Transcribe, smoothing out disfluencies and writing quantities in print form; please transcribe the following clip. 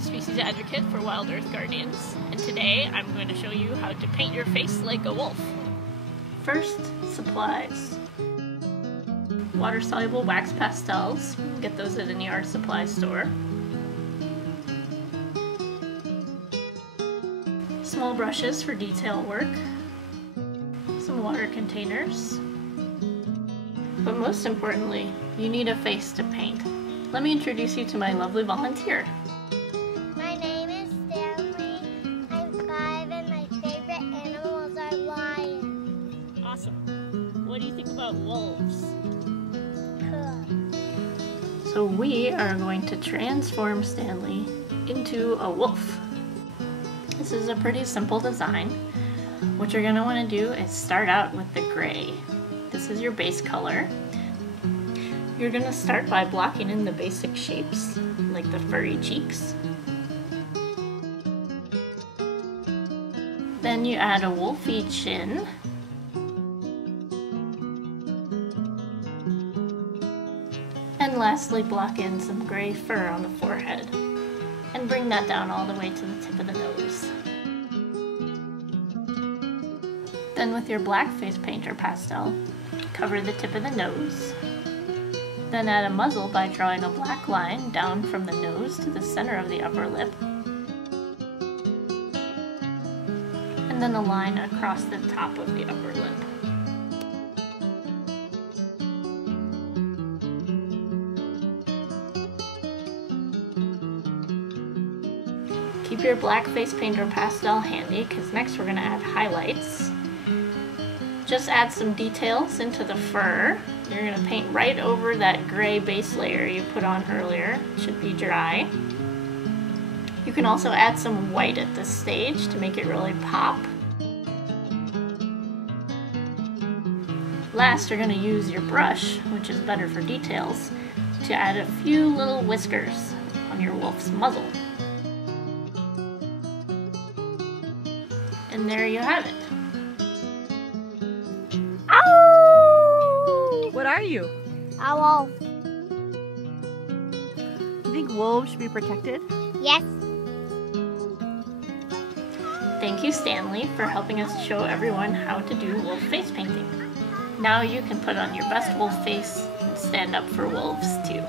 species advocate for Wild Earth Guardians, and today I'm going to show you how to paint your face like a wolf. First, supplies. Water-soluble wax pastels. Get those at any art supply store. Small brushes for detail work. Some water containers. But most importantly, you need a face to paint. Let me introduce you to my lovely volunteer. My name is Stanley. I'm 5 and my favorite animals are lions. Awesome. What do you think about wolves? Cool. So we are going to transform Stanley into a wolf. This is a pretty simple design. What you're going to want to do is start out with the gray. This is your base color. You're going to start by blocking in the basic shapes, like the furry cheeks. Then you add a wolfy chin. And lastly, block in some gray fur on the forehead. And bring that down all the way to the tip of the nose. Then with your black face paint or pastel, cover the tip of the nose. Then add a muzzle by drawing a black line down from the nose to the center of the upper lip. And then a line across the top of the upper lip. Keep your black face paint or pastel handy, because next we're going to add highlights. Just add some details into the fur. You're going to paint right over that gray base layer you put on earlier. It should be dry. You can also add some white at this stage to make it really pop. Last, you're going to use your brush, which is better for details, to add a few little whiskers on your wolf's muzzle. And there you have it. What are you? A wolf. You think wolves should be protected? Yes. Thank you, Stanley, for helping us show everyone how to do wolf face painting. Now you can put on your best wolf face and stand up for wolves too.